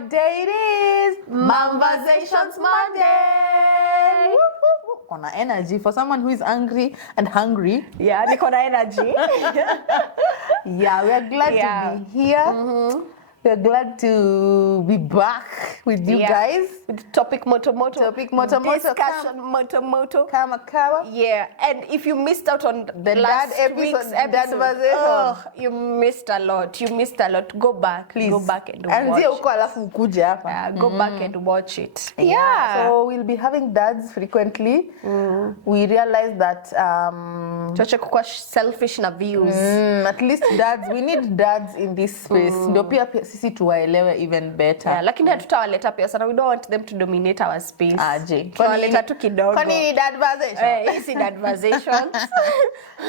what day it is? Conversations Monday. On our energy for someone who is angry and hungry. Yeah, niko na energy. Yeah, we are glad to be here. We're glad to be back with you guys. With topic moto. Discussion moto. Kama. Yeah, and if you missed out on the last week's episode, you missed a lot. Go back. Please. Go back and watch. Go back and watch it. Yeah. So we'll be having dads frequently. We realize that tuache kuwa selfish na views. At least dads, we need dads in this space. Ndio pia sisi tuwaelewe even better. Yeah, lakini hatutawaleta pia sana. We don't want them to dominate our space. Tuwaleta tu kidogo. Kwani dadversation? Easy dadversation.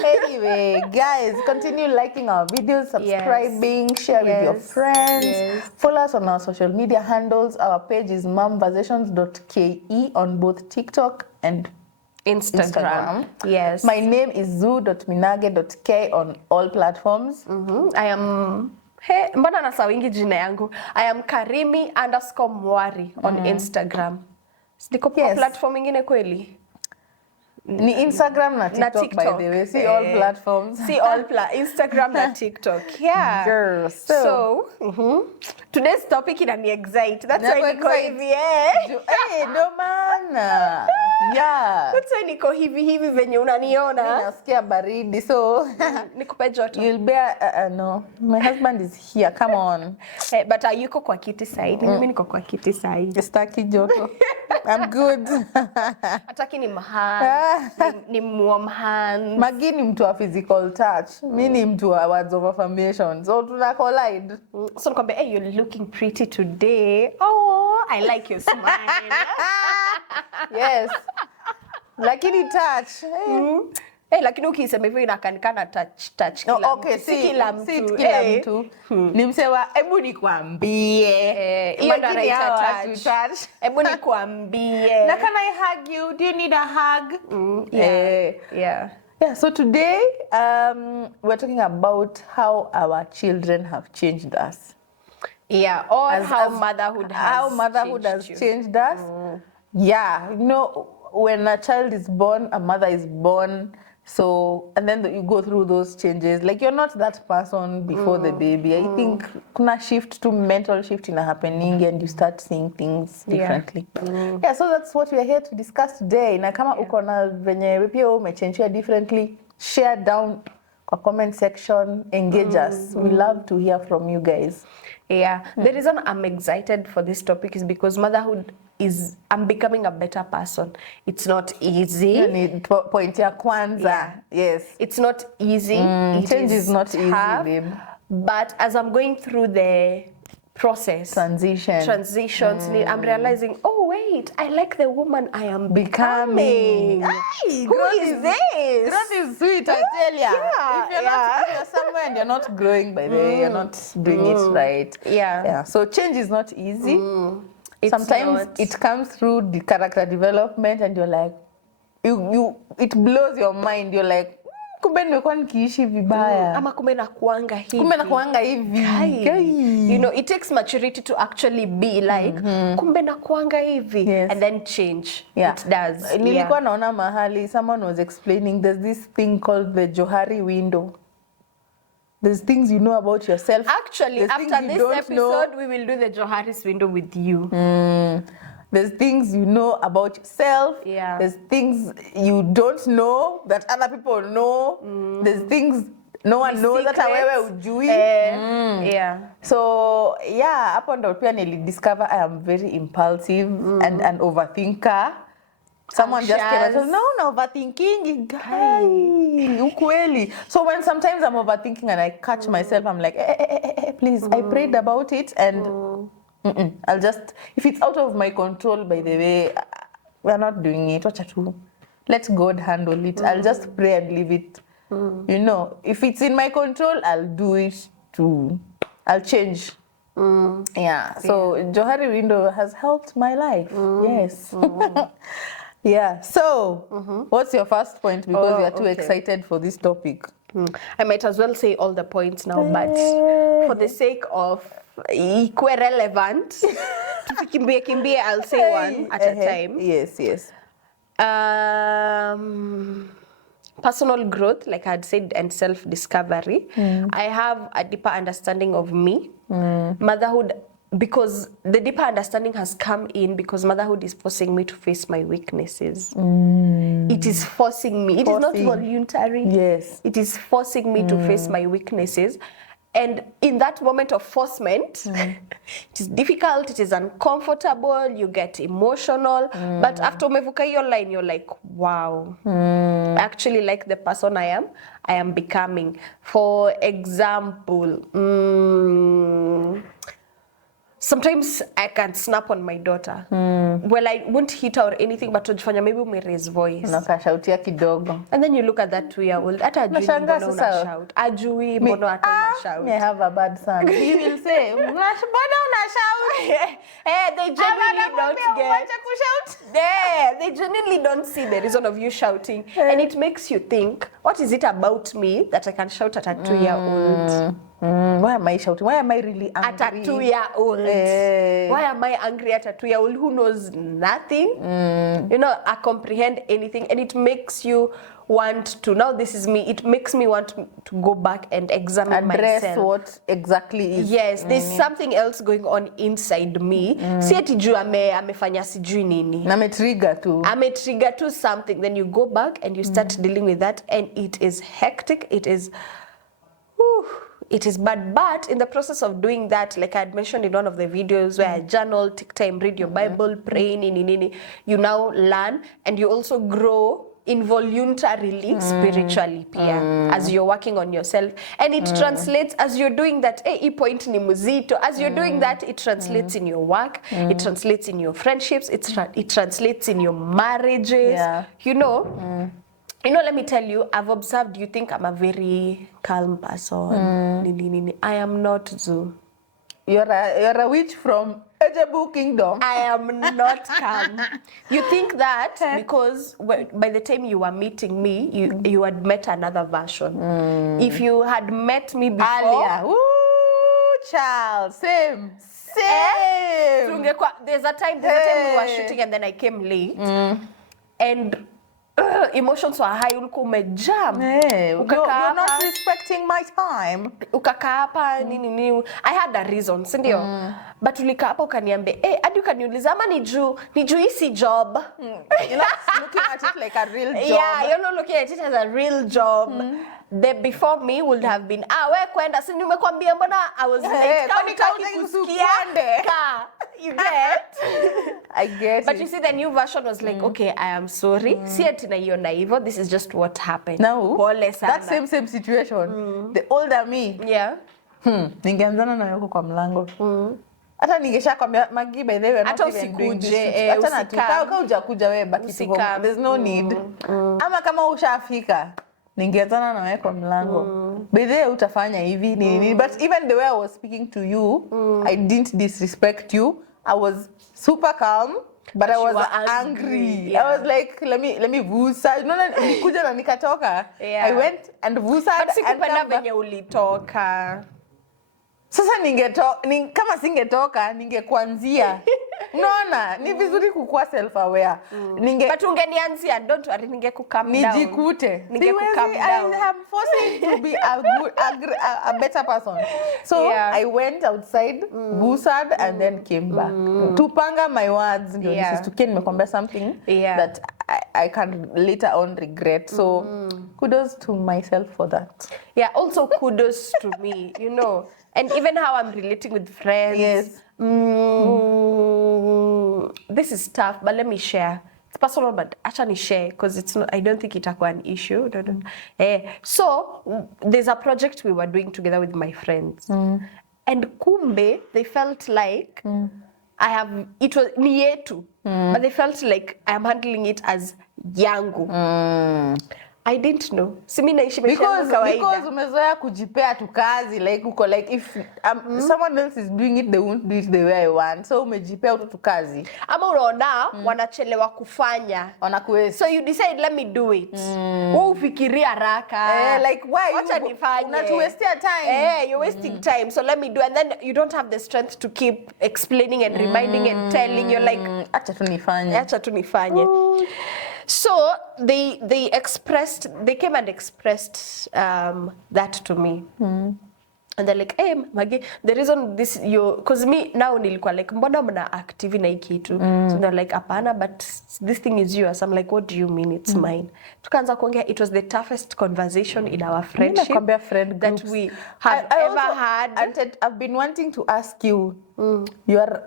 Anyway, guys, continue liking our videos, subscribing, share with your friends. Follow us on our social media handles. Our page is momversations.ke on both TikTok and Instagram. Yes. My name is zoo.minage.k on all platforms. I am mbona nasawingi jina yangu. I am Karimi_Mwari on Instagram. Niko kwa platform ingine kweli? Ni Instagram na TikTok, by the way. See all platforms. Instagram na TikTok. Yeah. Girl, so today's topic inani excite. That's why niko hivi no man. Yeah. That's why niko hivi venye unaniona. Mimi nasikia baridi, so nikupe joto. You'll bear no. My husband is here. Come on. But yuko kwa kiti side. Mimi niko kwa kiti side. Staki joto. I'm good. Ataki ni ni warm hand. Magi ni mtu wa physical touch. Mimi ni mtu wa words of affirmation. So tuna collide. So nikwambia, hey, you're looking pretty today. Oh, I like your smile. Yes. Lakini touch. Lakini ukisema hivyo inakanikana touch kila mtu. Si kila mtu. Ni msewa, hebu nikwambie. Hiyo ndo anaita touch. Hebu nikwambie. Na can I hug you? Do you need a hug? Yeah. Yeah, so today we're talking about how our children have changed us. Yeah, or how motherhood has changed us. Yeah, you know, when a child is born, a mother is born. So, and then you go through those changes. Like, you're not that person before the baby. I think kuna mental shift in happening, and you start seeing things differently. Yeah, so that's what we are here to discuss today. Na kama uko na venye pia umechange differently, share down kwa comment section, engage us. We love to hear from you guys. Yeah, the reason I'm excited for this topic is because motherhood I'm becoming a better person. It's not easy. Point ya kwanza. Yes. It's not easy. Change is not easy, babe. But as I'm going through the process, transitions, I'm realizing, oh wait, I like the woman I am becoming. Who is this? Growth is sweet, I tell ya. Yeah. If you're somewhere and you're not growing, by the way, you're not doing it right. Yeah. So change is not easy. Sometimes it comes through the character development, and you're like, it blows your mind. You're like, kumbe nimekuwa nikiishi vibaya. Ama kumbe nakuanga hivi. You know, it takes maturity to actually be like, kumbe nakuanga hivi. Yes. And then change. Yeah. It does. Nilikuwa naona mahali, someone was explaining, there's this thing called the Johari window. There's things you know about yourself. Actually, after this episode, we will do the Johari's window with you. There's things you know about yourself. Yeah. There's things you don't know that other people know. There's things no one knows that wewe ujui. Yeah. So, yeah, hapo ndo pia discover I am very impulsive and an overthinker. Someone just came and said, no, overthinking, guy, ukweli. So when sometimes I'm overthinking and I catch myself, I'm like, please, I prayed about it, and I'll just, if it's out of my control, by the way, we're not doing it. Let God handle it. I'll just pray and leave it. You know, if it's in my control, I'll do it too. I'll change. Yeah. So Johari window has helped my life. Yes. Yeah. So, what's your first point? Because we are too excited for this topic. I might as well say all the points now, but for the sake of equal relevant. Tukikimbie, I'll say one at a time. Yes. Personal growth, like I had said, and self-discovery. I have a deeper understanding of me. Motherhood, because the deeper understanding has come in because motherhood is forcing me to face my weaknesses. It is forcing me. It is not voluntary. Yes. It is forcing me to face my weaknesses. And in that moment of forcement, it is difficult, it is uncomfortable, you get emotional. But after umevuka hiyo line, you're like, wow, I actually like the person I am becoming. For example, sometimes I can snap on my daughter. Well, I won't hit her or anything, but ujifanya maybe raise voice. Unakashautia kidogo. And then you look at that 2-year-old. Hata ajui mbona una shout. Ajui mbona hata una shout. I have a bad son. He will say, mbona una shout? They genuinely don't get. They genuinely don't see the reason of you shouting. And it makes you think, what is it about me that I can shout at a 2-year-old? Why am I shouting? Why am I really angry? At a 2-year-old. Why am I angry at a 2-year-old who knows nothing? You know, I comprehend anything. And it makes you want to, now this is me, it makes me want to go back and examine myself. Address what exactly is. Yes, there's something else going on inside me. Si ati juu amefanya sijui nini. Ametrigger tu. Ametrigger to something. Then you go back and you start dealing with that. And it is hectic. It is bad, but in the process of doing that, like I had mentioned in one of the videos where I journal, take time, read your Bible, pray, you now learn and you also grow involuntarily, spiritually, as you're working on yourself. And it translates, as you're doing that, point ni muzito, as you're doing that, it translates in your work, it translates in your friendships, it translates in your marriages, you know. You know, let me tell you, I've observed you think I'm a very calm person. I am not, Zoo. You're a witch from Ejebu Kingdom. I am not calm. You think that because by the time you were meeting me, you had met another version. If you had met me before... Earlier. Ooh, child. Same. There's a time we were shooting and then I came late. And... emotions were high, ulikuwa umejam. You're not respecting my time. Ukakaa hapa nini. I had a reason, si ndio? But ulika hapa ukaniambia, hadi ukaniuliza ama ni juu hisi job. You're not looking at it like a real job. Yeah, you're not looking at it as a real job. The before me would have been, we kwenda, si nimekwambia mbona I was late. You get? I get But you see, the new version was like, okay, I am sorry. Si ati naiona hivyo, this is just what happened. No, Pole sana. that same situation. The older me. Yeah. Ningeanzana na yoko kwa mlango. Hata ningesha kwambia Magi, by the way, hata usikuje, hata natuka hujakuja wewe baki tu. There's no need. Ama kama ushafika ningeanzana na wewe kwa mlango. By the way utafanya hivi nini. But even the way I was speaking to you, I didn't disrespect you. I was super calm, but I was angry. Yeah. I was like, let me vusa. Nikuja na nikatoka. I went and vusa. But sikupenda venye ulitoka. Sasa kama singetoka ningekuanzia. Unaona, ni vizuri kukuwa self aware. But ungenianzia, don't worry, ningekukam down. Nijikute. Ningekukam down. I am forcing to be a better person. So I went outside, boosted, and then came back. Tupanga my words. This is to Ken nimekwambia something that I can later on regret. So kudos to myself for that. Yeah, also kudos to me, you know. And even how I'm relating with friends. Yes. This is tough, but let me share. It's personal, but actually share because it's not. I don't think it's an issue. So there's a project we were doing together with my friends, and kumbe they felt like it was ni yetu, but they felt like I am handling it as yangu. I didn't know. Si mimi naishi maisha yangu kawaida. Because umezoea kujipea tu kazi, like uko like if someone else is doing it, they won't do it the way I want. So umejipea tu kazi. Ama unaona wanachelewa kufanya. Wanakuwezi. So you decide let me do it. Wewe ufikiria haraka. Like why wacha nifanye. Unatuwastea time. You're wasting time. So let me do, and then you don't have the strength to keep explaining and reminding and telling. You're like acha tu nifanye. So they came and expressed that to me. And they're like, hey, Maggie, the reason this because me now nilikuwa like mbona mna active na kitu. So they're like apana, but this thing is yours. I'm like, what do you mean it's mine? Tukaanza kuongea. It was the toughest conversation in our friendship that we have ever had. And I've been wanting to ask you, you are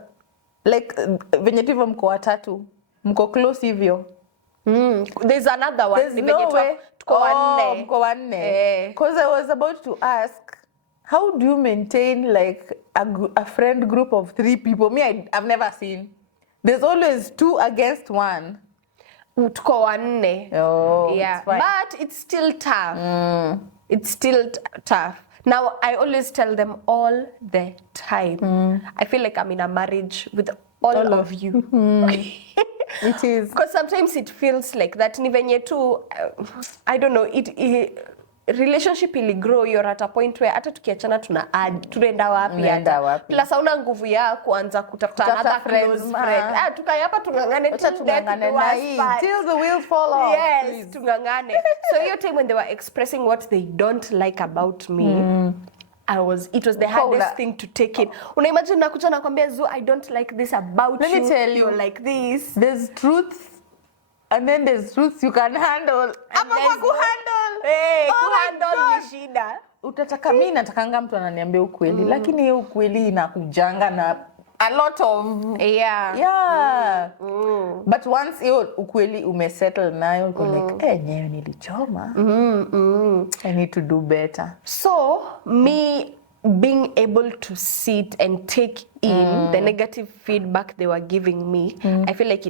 like venye hivyo mko watatu, mko close hivyo. There's another one. There's no way. Mko wanne. Because I was about to ask, how do you maintain like a friend group of 3 people? Me, I've never seen. There's always 2 against 1. Tuko wanne. Yeah. But it's still tough. It's still tough. Now, I always tell them all the time. I feel like I'm in a marriage with all of you. It is. Because sometimes it feels like that. Ni venye tu, I don't know, relationship ili grow, you're at a point where hata tukiachana tunaenda wapi. Plus hauna nguvu ya kuanza kutafuta another close friend. Tukae hapa tungangane till the wheels fall off. Yes, please. tungangane. So your time when they were expressing what they don't like about me, it was the hardest thing to take in. Una imagine nakuja nakwambia Zu, I don't like this about you. Let me tell you, you're like this. There's truth and then there's truths you can handle. Hapa kwa kuhandle. Kuhandle ni shida. Utataka mimi natakanga mtu ananiambia ukweli, lakini hiyo ukweli inakujanga na a lot of but once hiyo ukweli umesettle nayo uko like nyewe nilichoma. I need to do better. So me being able to sit and take in the negative feedback they were giving me, I feel like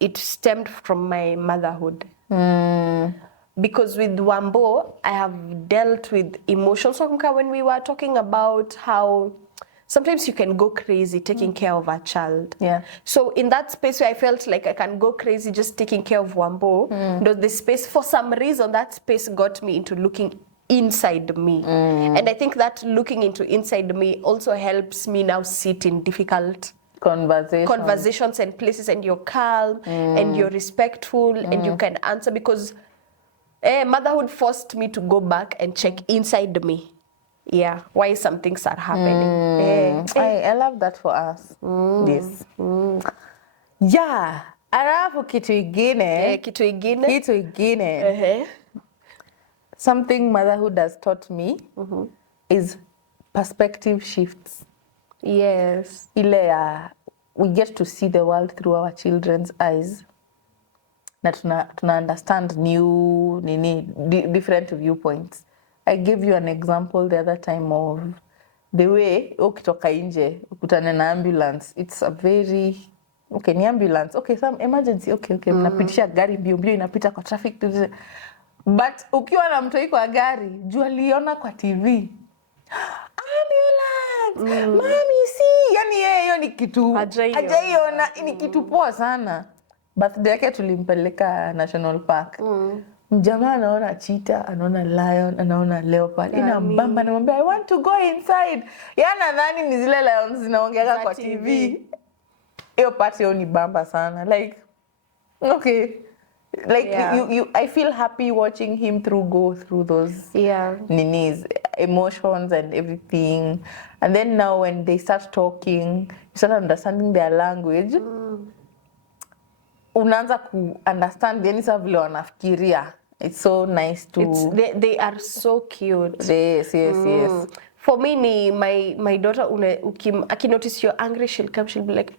it stemmed from my motherhood. Because with Wambo, I have dealt with emotions. So when we were talking about how sometimes you can go crazy taking care of a child. Yeah. So in that space where I felt like I can go crazy just taking care of Wambo, the space, for some reason, that space got me into looking inside me. And I think that looking into inside me also helps me now sit in difficult conversations and places, and you're calm and you're respectful and you can answer, because motherhood forced me to go back and check inside me. Why some things are happening. I love that for us. Yes. Alafu kitu ingine. Something motherhood has taught me is perspective shifts. Yes. We get to see the world through our children's eyes. Na tuna understand new different viewpoints. I gave you an example the other time of the way ukitoka nje ukutane na ambulance. It's a very ni ambulance. Some emergency. Mnapitisha gari mbio inapita kwa traffic. But ukiwa na mtoi kwa gari, jua liona kwa TV. Ambulance! Mommy, see! Yani hiyo ni kitu hajaiona, ni kitu poa sana. Birthday yake tulimpeleka National Park. Mjamaa anaona cheetah, anaona lion, anaona leopard. Inambamba, anamwambia I want to go inside. Yana nani ni zile lions zinaongea kwa TV. Hiyo part yao ni bamba sana. Like I feel happy watching him go through those emotions and everything. And then now when they start talking, you start understanding their language. Unaanza ku understand yani sa vile wanafikiria. It's so nice to they are so cute. Yes. For me, my daughter, aki notice you're angry, she'll be like,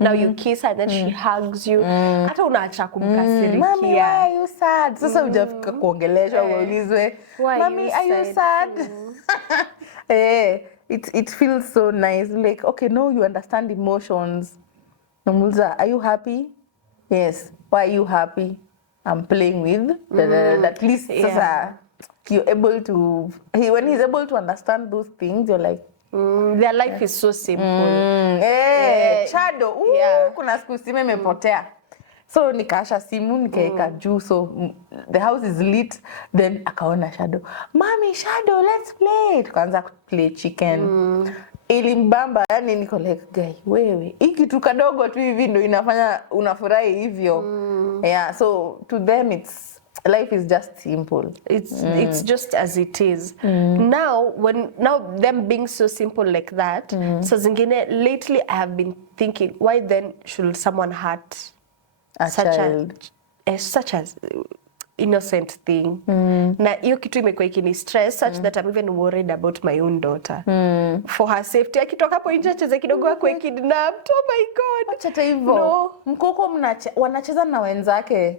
now you kiss her and then she hugs you. Hata unaacha kumkasirikia. Mommy, why are you sad? Sasa hujafika kuongeleshwa uulizwe, Mommy, are you sad? It feels so nice. Like, no, you understand emotions. Namuuliza, are you happy? Yes. Why are you happy? I'm playing with. At least sasa, you're able to, when he's able to understand those things, you're like, their life is so simple. Shadow, kuna siku simu imepotea. So nikaasha simu nikaeka juu, so the house is lit. Then akaona Shadow, Mommy, Shadow, let's play. Tukaanza play chicken. Ilimbamba, yani niko like, guy, wewe hii kitu kadogo tu hivi ndo inafanya unafurahi hivyo. Yeah, so to them life is just simple. It's just as it is. Now them being so simple like that, so zingine lately I have been thinking, why then should someone hurt such as innocent thing? Na hiyo kitu imekuwa ikini stress such that I'm even worried about my own daughter. For her safety. Akitoka hapo nje acheze kidogo akwe kidnapped. Oh my God. Acha hivyo. No. Mkoko wanacheza na wenzake.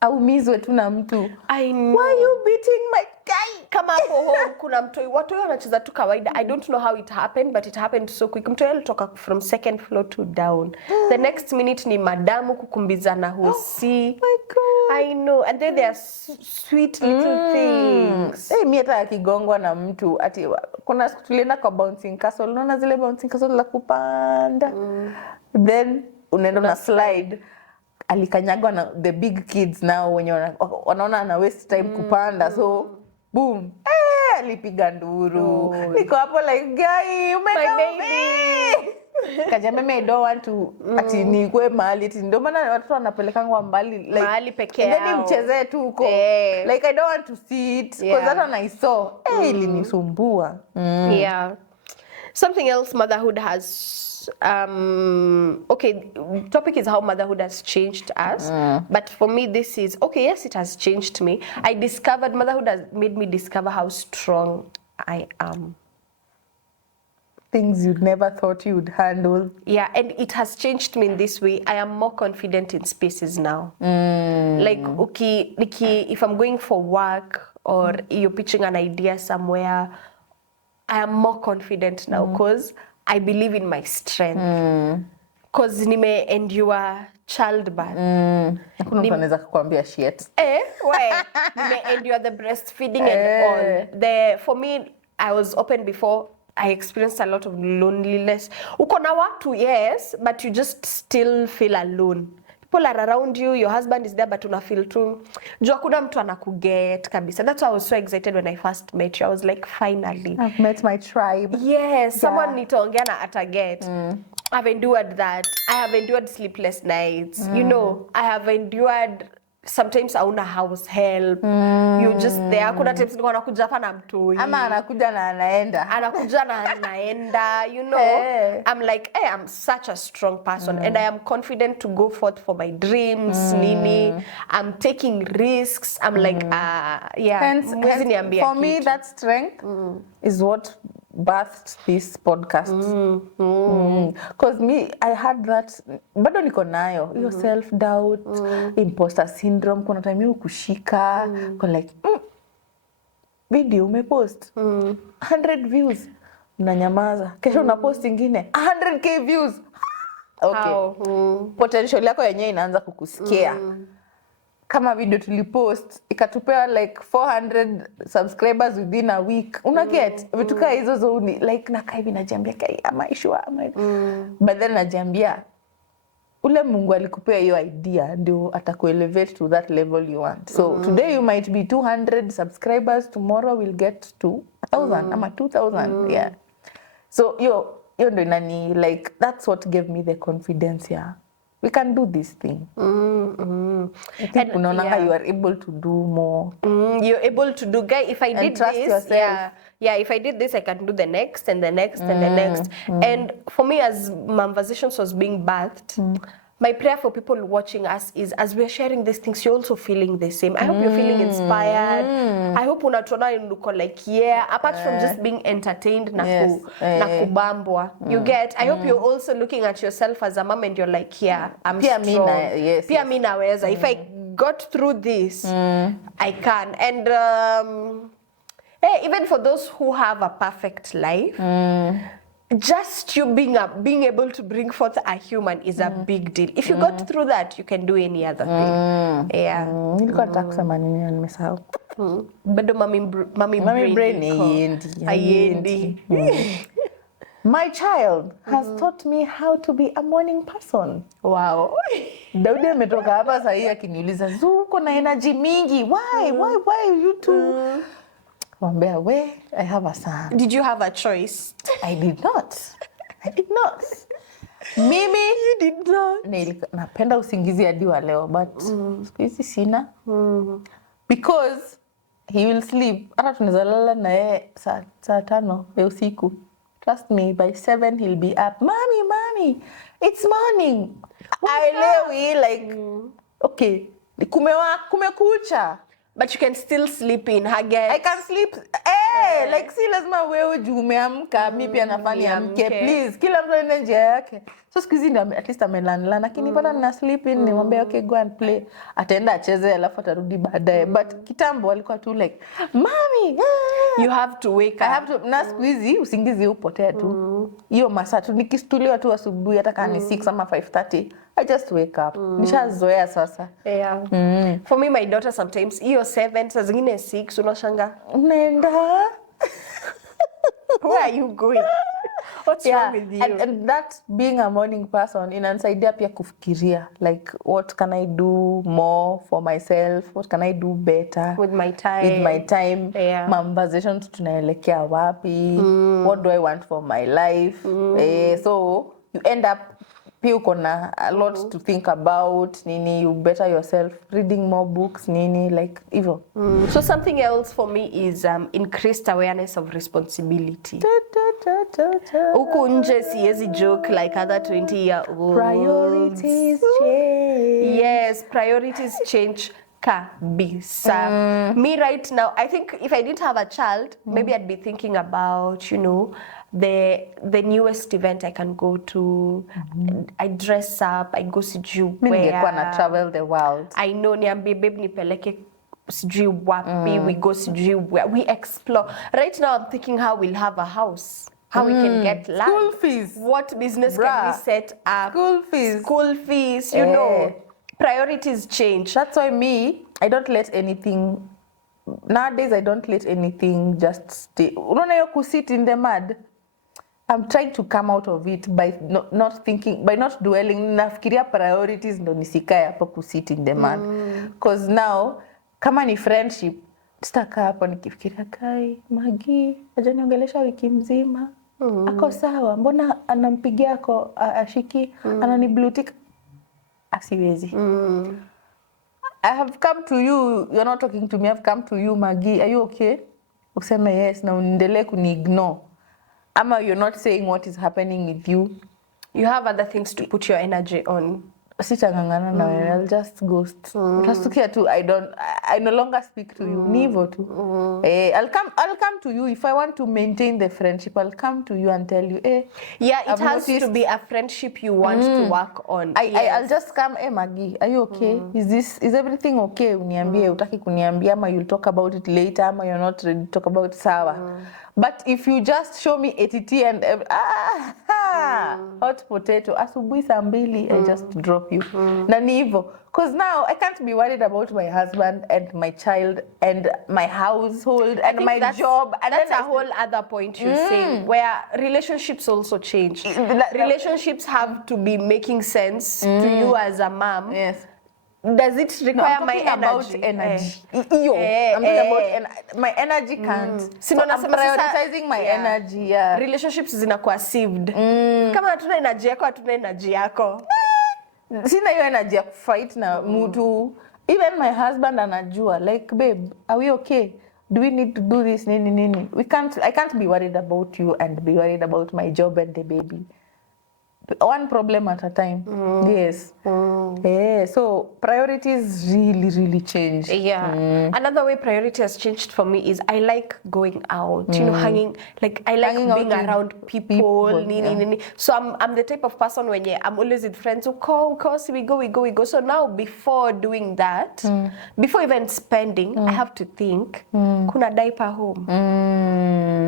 Aumizwe tu na mtu. I know. Why you beating my guy? Kama hapo home kuna mtoi watu wanacheza tu kawaida. I don't know how it happened, but it happened so quick. Mtoi alitoka from second floor to down. The next minute ni madamu kukumbizana hosi. Oh my God. I know. And then there are sweet little things. Mimi hata akigongwa na mtu ati kuna siku tulienda kwa bouncing castle. Unaona zile bouncing castle la kupanda. Then unaenda na slide. Alikanyagwa na the big kids now wenye wanaona ana waste time kupanda, so boom, alipiga nduru. Niko hapo like, guy, my baby. Kaja mimi I don't want to ati nikwe mahali ati ndio maana watoto wanapelekangwa mbali like mahali peke yao. Then mchezee tu huko. Like I don't want to see it because that one I saw ilinisumbua. Yeah. Something else motherhood has okay, topic is how motherhood has changed us. But for me, this is, okay, yes, it has changed me. Motherhood has made me discover how strong I am. Things you'd never thought you'd handle. Yeah, and it has changed me in this way. I am more confident in spaces now. Like, okay, if I'm going for work or you're pitching an idea somewhere, I am more confident now because I believe in my strength. Because nime endure childbirth. Hakuna mtu anaweza kukuambia shit. Nime endure the breastfeeding and all. For me, I was open before. I experienced a lot of loneliness. Uko na watu, yes, but you just still feel alone. People are around you, your husband is there, but una feel too. Jua kuna mtu anakuget kabisa. That's why I was so excited when I first met you. I was like, finally. I've met my tribe. Yes, someone nitaongea na ataget. I've endured that. I have endured sleepless nights. You know, I have endured sometimes hauna house help. You just there. Kuna times niko nakuja hapa na mtoi. Ama anakuja na anaenda. Anakuja na anaenda, you know. I'm like, I'm such a strong person and I am confident to go forth for my dreams, nini. I'm taking risks. I'm like, Hence, for me, that strength is what birthed this podcast. Because me, I had that, bado niko nayo, your self-doubt, imposter syndrome, kuna time kushika, kuna like, video umepost, 100 views, unanyamaza, kesho unapost ingine, 100k views. Okay. Potential yako yenyewe inaanza kukusikia. Kama video tulipost ikatupea like 400 subscribers within a week, una get vitu kama hizo zoni like nakaa hivi najiambia kai ama ishwa ama but then najiambia ule Mungu alikupea hiyo idea ndio atakuelevate to that level you want. So today you might be 200 subscribers, tomorrow we'll get to 1000 ama 2000. Yeah, so yo ndo inani like that's what gave me the confidence. Yeah, we can do this thing. I think you are able to do more. You're able to do, guy. If I did trust this, yourself. if I did this, I can do the next and the next and the next. And for me, as Mamvazitions was being birthed, my prayer for people watching us is, as we're sharing these things, you're also feeling the same. I hope you're feeling inspired. I hope unatona inuko like, apart from just being entertained na kubambwa. You get, I hope you're also looking at yourself as a mom and you're like, I'm strong. Pia mi naweza. If I got through this, I can. And even for those who have a perfect life, just you being able to bring forth a human is a big deal. If you got through that, you can do any other thing. Yeah. Nilikuwa nataka kusema nini na nimesahau. Bado mami brain haiendi. My child has taught me how to be a morning person. Wow. Daudi ametoka hapa sasa hivi akiniuliza, "Zuko na energy mingi. Why you two?" Mwambia, I have a son. Did you have a choice? I did not. Mimi You did not. Napenda usingizi hadi wa leo, but siku hizi sina. Because he will sleep. Hata tunaweza lala na yeye saa 5 ya usiku. Trust me, by 7 he'll be up. Mommy, it's morning. I like, okay, kumekucha. But you can still sleep in Haget. I can sleep. Like si lazima wewe juu umeamka, mimi pia nafaa niamke. Please, kila mtu anaenda njia yake. So siku hizi at least amelala, lakini bado nina sleep in, nimwambia okay go and play. Ataenda acheze alafu atarudi baadaye. But kitambo alikuwa tu like, "Mommy, you have to wake up." I have to. Na siku hizi usingizi upotea tu. Hiyo masaa tu nikistuliwa tu asubuhi hata kama ni 6 ama 5:30, I just wake up. Nishazoea sasa. Yeah. For me, my daughter sometimes hiyo 7, saa zingine 6 unashanga. Unaenda? Where are you going? What's wrong with you? And that being a morning person inanisaidia pia kufikiria like what can I do more for myself, what can I do better with my time. Yeah. Conversations tunaelekea wapi, what do I want for my life. So you end up pia uko na a lot to think about, nini, you better yourself, reading more books, nini, like hivyo. So something else for me is increased awareness of responsibility. Huku nje siwezi joke like other 20-year-olds. Priorities change. Yes, priorities change kabisa. Me right now, I think if I didn't have a child, maybe I'd be thinking about, the newest event I can go to. I dress up, I go sijui where. Ningekuwa na travel the world. I know, niambie babe nipeleke sijui wapi, we go sijui where, we explore. Right now I'm thinking how we'll have a house. How we can get land. School fees. What business can we set up? School fees, you know. Priorities change. That's why I don't let anything, nowadays I don't let anything just stay. Unaona hiyo kusit in the mud? I'm trying to come out of it by not thinking, by not dwelling. Nafikiria priorities ndo nisikae hapa kusit in the mud. Because now, kama ni friendship, sitaka hapa nikifikiria kai, Magi, hajaniongelesha wiki mzima. Ako sawa, mbona anampigia ako ashiki, anani blue tick. Asiwezi. I have come to you, you're not talking to me, I've come to you, Magi, are you okay? Useme yes, na uendelee kuni-ignore. Ama you're not saying what is happening with you. You have other things to put your energy on. Sitangangana na wewe, I'll just ghost. Utasikia tu, I no longer speak to you. Ni hivyo tu. I'll come to you if I want to maintain the friendship. I'll come to you and tell you, yeah, it has to be a friendship you want to work on. I'll just come, Magi, are you okay? Is everything okay? Uniambie, utaki kuniambia, ama you'll talk about it later, ama you're not ready to talk about it, sawa. But if you just show me ATT and hot potato, asubuhi saa 2, I just drop you. Na ni hivyo. Because now I can't be worried about my husband and my child and my household and my job. And that's a whole other point you're saying, where relationships also change. Relationships have to be making sense to you as a mom. Yes. Does it require my energy? About energy. I'm talking about my energy can't. So I'm prioritizing my energy. Yeah. Relationships zinakuwa sieved. Kama hatuna energy yako, hatuna energy yako. Sina hiyo energy ya kufight na mtu. Even my husband anajua, like, babe, are we okay? Do we need to do this? Nini. I can't be worried about you and be worried about my job and the baby. one problem at a time. Yes. Yeah, so priorities really change. Yeah. Another way priority has changed for me is I like going out, you know, hanging, like I like Hanging out being with around people. yeah. So I'm the type of person when I'm always with friends who call, we go. So now before doing that, before even spending, I have to think, kuna diaper home?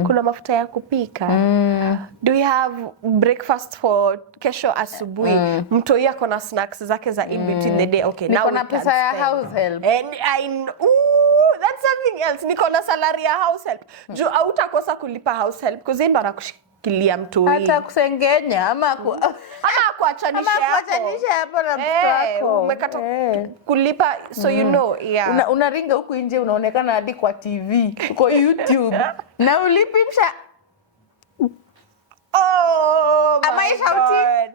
Kuna mafuta ya kupika? Do we have breakfast for kesho asubuhi? Mtoi ako na snacks zake za in between the day. Okay, now we can pesa ya spend. house help. And that's something else. Niko na salary ya house help. Juu hautakosa kulipa house help because yeye ndo anakushikilia mtoi. Hata kusengenya ama kuachanisha hapo na mtoto wako. Umekata kulipa, so you know, yeah. Unaringa huku nje unaonekana hadi kwa TV, kwa YouTube. Na ulipi msha. Oh, am I shouting?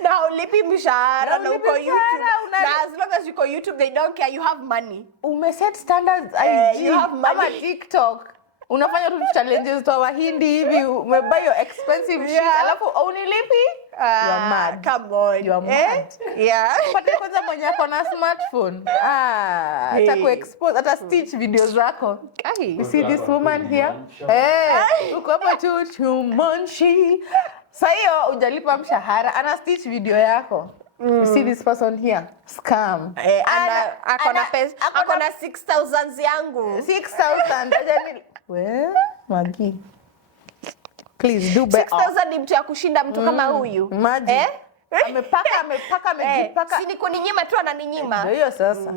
Na ulipi mshahara na uko YouTube. Na as long as you go YouTube, they don't care, you have money. Umeset standards IG, you have money. Ama TikTok. Unafanya tu challenges to Wahindi hivi, umebuy your expensive shit, alafu unilipi? You are mad. Come on. You are mad. Yeah. Pata kwanza mwenye ako na smartphone. Ataku expose, ata stitch videos zako. You see this woman here? Uko hapo tu chumonchi. Sasa hiyo hujalipa mshahara, ana stitch video yako. You see this person here? Scam. Akona pesa, akona 6,000 yangu. 6,000. Well, Maggie. Please do better. 6,000 ni mtu ya kushinda mtu kama huyu. Imagine. Amejipaka. Si ni kuninyima tu ananinyima. Ndio hiyo sasa.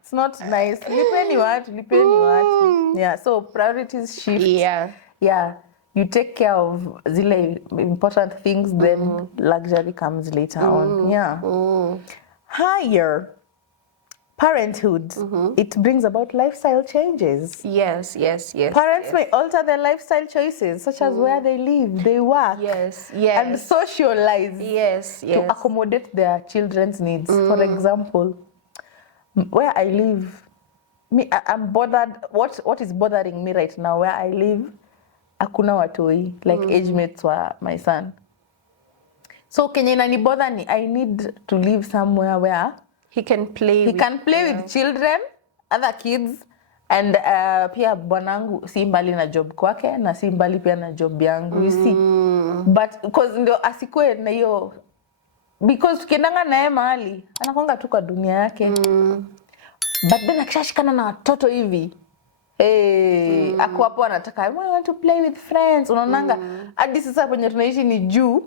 It's not nice. Lipeni watu. Yeah, so priorities shift. Yeah. You take care of zile important things, then luxury comes later on. Yeah. Higher parenthood, it brings about lifestyle changes. Yes. Parents may alter their lifestyle choices, such as where they live, they work, and socialize to accommodate their children's needs. For example, where I live, I'm bothered. What is bothering me right now? Where I live, hakuna watoi, like age mates wa my son. So kenye inanibother ni I need to live somewhere where he can play with children, other kids, and pia bwanangu si mbali na job kwake na si mbali pia na job yangu, you see. But because ndio asikwe na hiyo, because tukiendanga naye mahali anakonga tu kwa dunia yake. But then akishashikana na watoto hivi, ako hapo anataka I want to play with friends. Unaonanga hadi sasa kwenye tunaishi ni juu,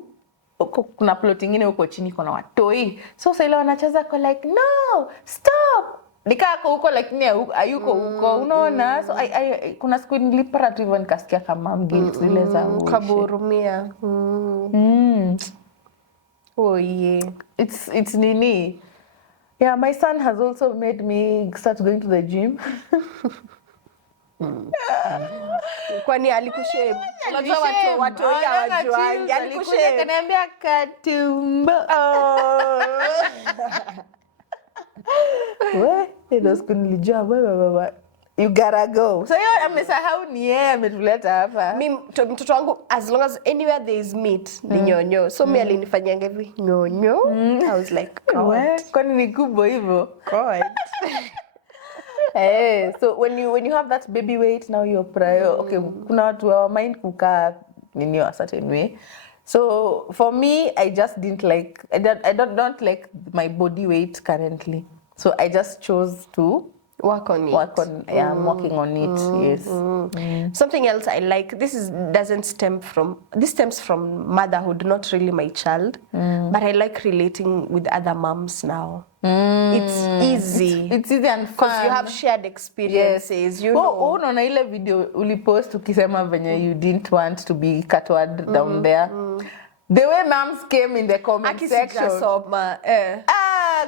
kuna plot nyingine huko chini kuna watoi. So sasa ile wanacheza kwa like no, stop. Nikako huko lakini hayuko huko, unaona? So kuna siku nilipata tu hivyo nikasikia kama guilt zile zangu. Kaburumia. Oh yeah. It's nini. Yeah, my son has also made me start going to the gym. Kwani alikushame? Unajua watu hawajuangi. Alikushame. Kaniambia katumbo. Ndio siku nilijua baba. You gotta go. So hiyo amesahau ni yeye ametuleta hapa. Mimi mtoto wangu as long as anywhere there is meat ni nyonyo. So mimi alinifanyanga hivi nyonyo. I was like, kwani ni kubwa hivyo? God. So when you have that baby weight now you're prior. Okay, kuna watu wa mind kukaa nini a certain way. So for me I just didn't like I don't like my body weight currently. So I just chose to work on it. I'm working on it. Yes. Something else I like, this stems from motherhood, not really my child, but I like relating with other moms now. It's easy. It's easy and fun. Because you have shared experiences, you know. Unaona ile video ulipost ukisema venye you didn't want to be catward down there. The way moms came in the comment section.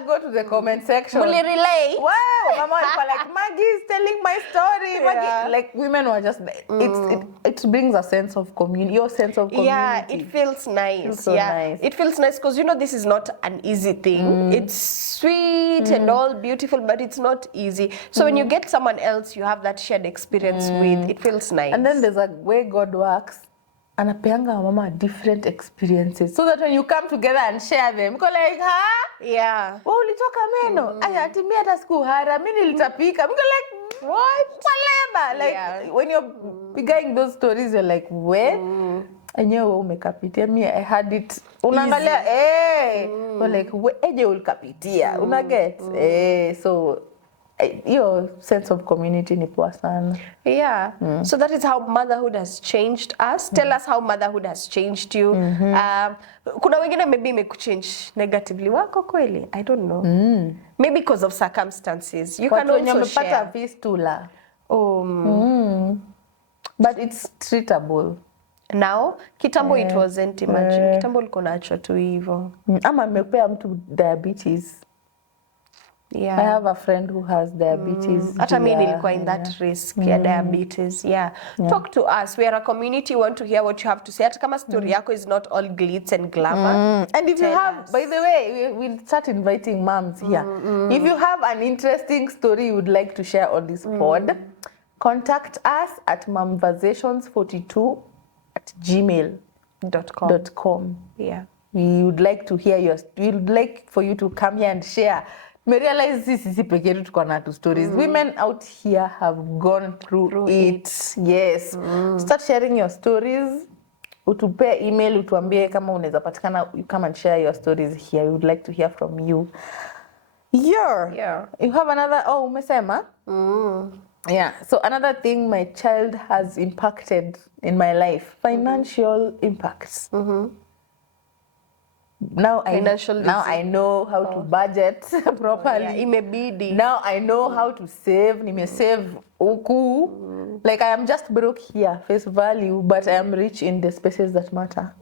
Go to the comment section. Will you relay? Wow, mama was like, Maggie is telling my story. Maggie, like women were just, it brings a sense of community, your sense of community. Yeah, it feels nice. It feels so nice. It feels nice because you know this is not an easy thing. It's sweet and all beautiful, but it's not easy. So when you get someone else you have that shared experience with, it feels nice. And then there's a way God works. anapeanga mama different experiences so that when you come together and share them you go like yeah, wewe ulitoka meno aya ati mimi hata sikuhara mimi nilitapika you go like what whatever like when you're beginning those stories you're like when enyewe umekapitia mimi I had it unaangalia you're like eje ulikapitia una get so your sense of community ni poa sana. Yeah. So that is how motherhood has changed us. Tell us how motherhood has changed you. Kuna wengine maybe imekuchange negatively. Wako kweli? I don't know. Maybe because of circumstances. You can also share. Fistula. But it's treatable. Now, kitambo it wasn't, imagine. Kitambo ulikuwa unaachwa tu hivyo. Ama amepea mtu diabetes. Yeah. I have a friend who has diabetes. Hata mimi nilikuwa in that risk ya diabetes. Yeah. Talk to us. We are a community. We want to hear what you have to say. Hata kama story yako is not all glitz and glamour. And if you have, by the way, we'll start inviting moms here. If you have an interesting story you would like to share on this pod, contact us at momvazations42@gmail.com. Yeah. We would like to hear we would like for you to come here and share. Me realize this is peke yetu tuko na two stories. Women out here have gone through it. Yes. Start sharing your stories. Utupe email, utuambie kama unaweza patikana, you come and share your stories here. We would like to hear from you. Yeah. You have another, umesema? Yeah. So another thing my child has impacted in my life, financial impacts. Now I know how to budget properly. Imebidi. Now I know how to save. Nimesave huku. Like I am just broke here, face value, but I am rich in the spaces that matter.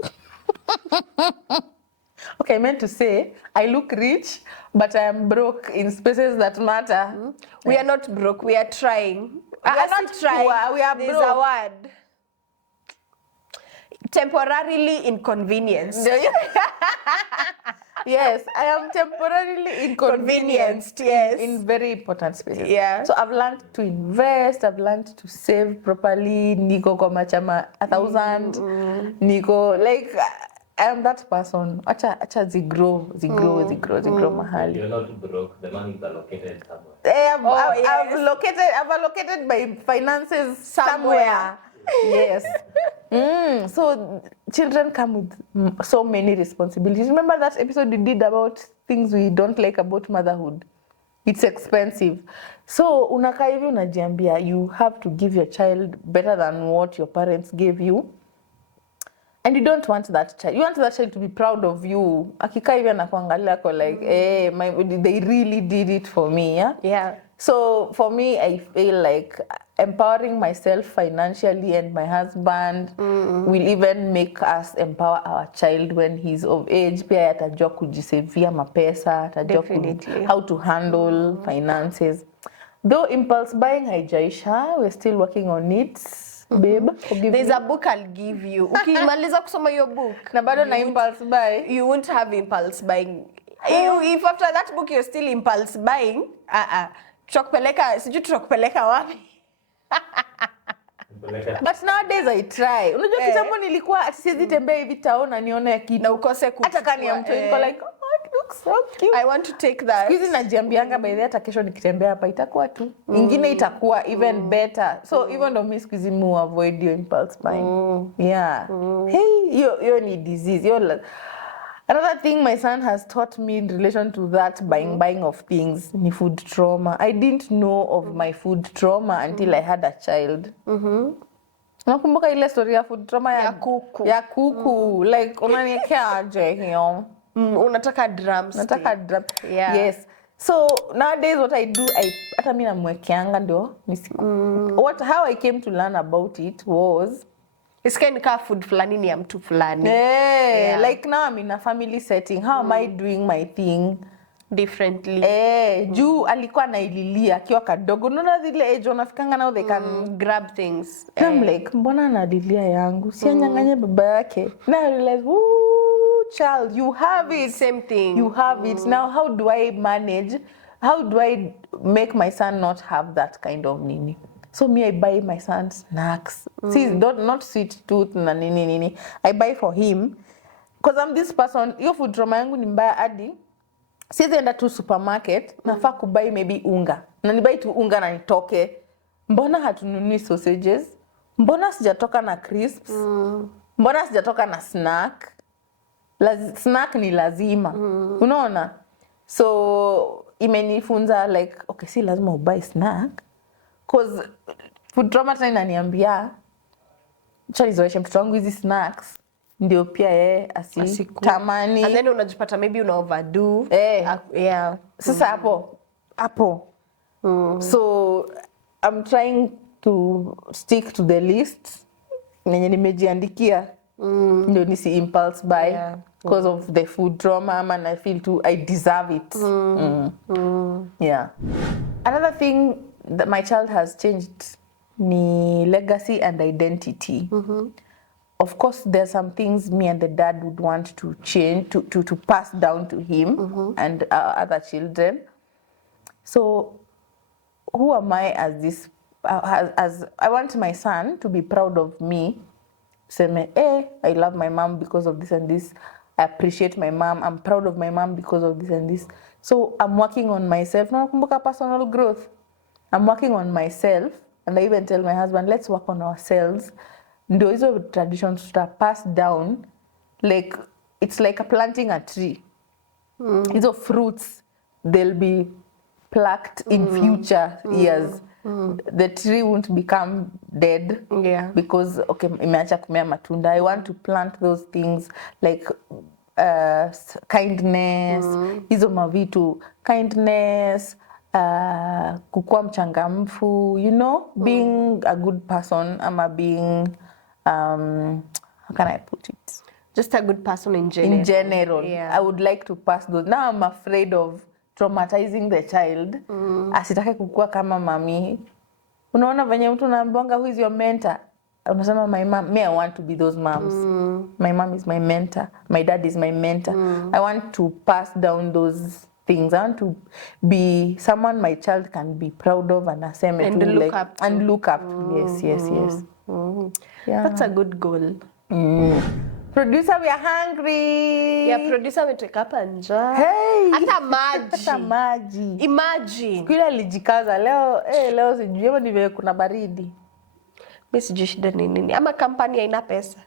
Okay, I meant to say I look rich, but I am broke in spaces that matter. We are not broke. We are trying. We are not trying. We are There's broke. a word. Temporarily inconvenienced. Yes, I am temporarily inconvenienced. Yes. In very important spaces. Yeah. So I've learned to invest, I've learned to save properly. Niko kwa machama 1,000. Niko, like, I am that person. Acha zigrow mahali. You're not broke, the money is allocated somewhere. I've allocated my finances somewhere. Yes. So children come with so many responsibilities. Remember that episode we did about things we don't like about motherhood? It's expensive. So unakaa hivi unajiambia you have to give your child better than what your parents gave you. And you don't want that child. You want that child to be proud of you. Akikaa hivi anakuangalia kwa like, they really did it for me, yeah? Yeah. So for me, I feel like empowering myself financially and my husband will even make us empower our child when he's of age. Pia atajua kujisevia mapesa, atajua how to handle finances. Though impulse buying haijaisha, we're still working on it. Babe, there's a book I'll give you. Ukimaliza kusoma your book, na bado na impulse buy, you won't have impulse buying. If after that book you're still impulse buying, tutakupeleka wapi? But nowadays I try. Unajua kitambo nilikuwa siwezi tembea hivi taona nione kitu. Na ukose kuchukua. Hata kani ya mtu niko like, oh, it looks so cute. I want to take that. Hizi najiambianga by the hata kesho nikitembea hapa itakuwa tu. Ingine itakuwa even better. So even though mimi siku hizi mu avoid your impulse buying. Yeah. Hey, you ni disease. Another thing my son has taught me in relation to that buying of things ni food trauma. I didn't know of my food trauma until I had a child. Nakumbuka ile story ya food trauma ya kuku. Ya kuku. Like unaniekea aje hiyo? Unataka drums. Nataka drums. Yeah. Yes. So nowadays what I do, hata mimi namwekeanga ndio how I came to learn about it was it's kind of food fulani ni ya mtu fulani. Yeah. Like now I'm in a family setting. How am I doing my thing differently? Juu alikuwa naililia akiwa kadogo. Unaona zile age wanafikanga now they can grab things. I'm like, mbona analilia yangu? Si anyang'anye baba yake. Now I realize, ooh, child, you have it. Same thing. You have it. Now how do I manage? How do I make my son not have that kind of nini? So me, I buy my son snacks. See, not sweet tooth na nini. I buy for him. Because I'm this person, hiyo food trauma yangu ni mbaya hadi. Siwezi enda tu supermarket, nafaa kubuy maybe unga. Na nibuy tu unga na nitoke. Mbona hatununui sausages? Mbona sijatoka na crisps? Mbona sijatoka na snack? Snack ni lazima. Unaona? So imenifunza like, okay, si lazima ubuy snack. Cause food trauma tena inaniambia acha nizoeshe mtoto wangu hizi snacks ndio pia yeye asitamani. And then unajipata maybe una overdo. Yeah. Sasa hapo. So I'm trying to stick to the list nenye nimejiandikia. Ndio nisi impulse buy because of the food trauma and I feel too I deserve it. Yeah. Another thing that my child has changed ni legacy and identity. Of course, there's some things me and the dad would want to change, to pass down to him and other children. So, who am I as this? As I want my son to be proud of me. Say, I love my mom because of this and this. I appreciate my mom. I'm proud of my mom because of this and this. So, I'm working on myself. Nakumbuka personal growth. I'm working on myself. And I even tell my husband, let's work on ourselves. Ndio hizo traditions to pass down, like it's like planting a tree. Hizo fruits, they'll be plucked in future years. The tree won't become dead because okay, imeacha kumea matunda. I want to plant those things like kindness, hizo mavitu, kindness, kukua mchangamfu, you know, being a good person, ama being how can I put it? Just a good person in general. In general, I would like to pass those. Now I'm afraid of traumatizing the child. Asitake kukua kama mami. Unaona venye mtu unaambiwanga who is your mentor? Unasema my mom. Me, I want to be those moms. My mom is my mentor. My dad is my mentor. I want to pass down those things. I want to be someone my child can be proud of and aseme and to look like, up to. And look up to. Yes. Yeah. That's a good goal. Producer, we are hungry. Yeah, producer ameteka hapa njaa. Hey. Hata maji. Imagine. Kila alijikaza leo sijui ama niwe kuna baridi. Mimi sijui shida ni nini. Ama kampani haina pesa.